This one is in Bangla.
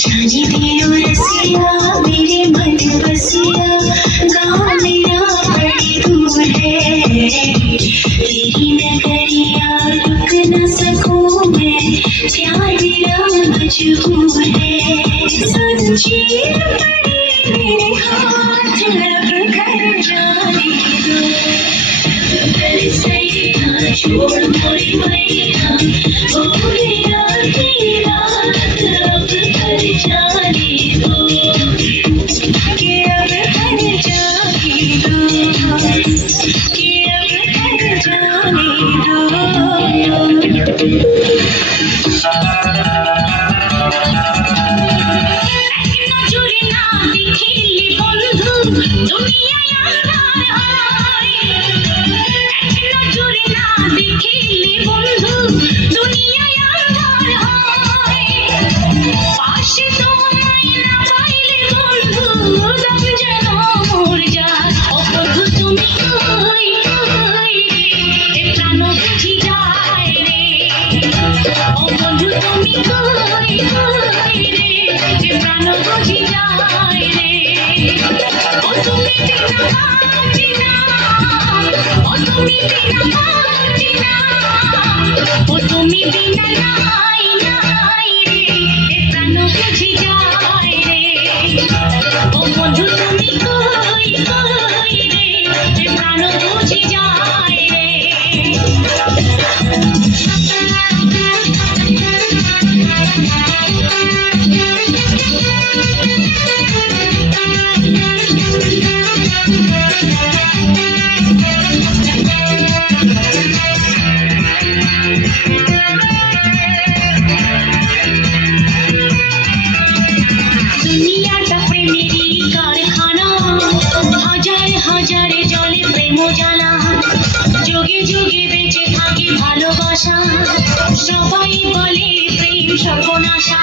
जाने दियो रसिया मेरे मन बसिया गाँव मेरा बड़ी दूर है तेरी नगरिया रुक न सकूं मैं प्यार मेरा मजबूर है जंजीर पड़ी मेरे हाथ लब कर जाने दो कर सैया छोड़ मोरी मैया ओ मेरा हीरा अब कर जाने दो कि अब कर जाने दो कि अब कर जाने दो नजरे ना देखिले बंधु दुनियाय अंधार হয় नजरे ना देखिले बंधु दुनियाय अंधार হয় পাশে তোমায় না পাইলে বন্ধু দম যেন মর যায় ও বন্ধু তুমি কই কই রে এ প্রাণ বুঝি যায় রে ও বন্ধু তুমি কই কই রে এ প্রাণ বুঝি যায় রে ও তুমি বিনা বাঁচি না ও তুমি বিনা বাঁচি না ও তুমি বিনা নাই নাই রে এ প্রাণ বুঝি যায় রে ও বন্ধু তুমি কই কই রে এ প্রাণ বুঝি যায় রে দুনিয়াটা প্রেমেরই কারখানা হাজার হাজার জলে প্রেম জ্বালা যুগে যুগে বেঁচে থাকে ভালোবাসা সবাই বলে প্রেম সর্বনাশা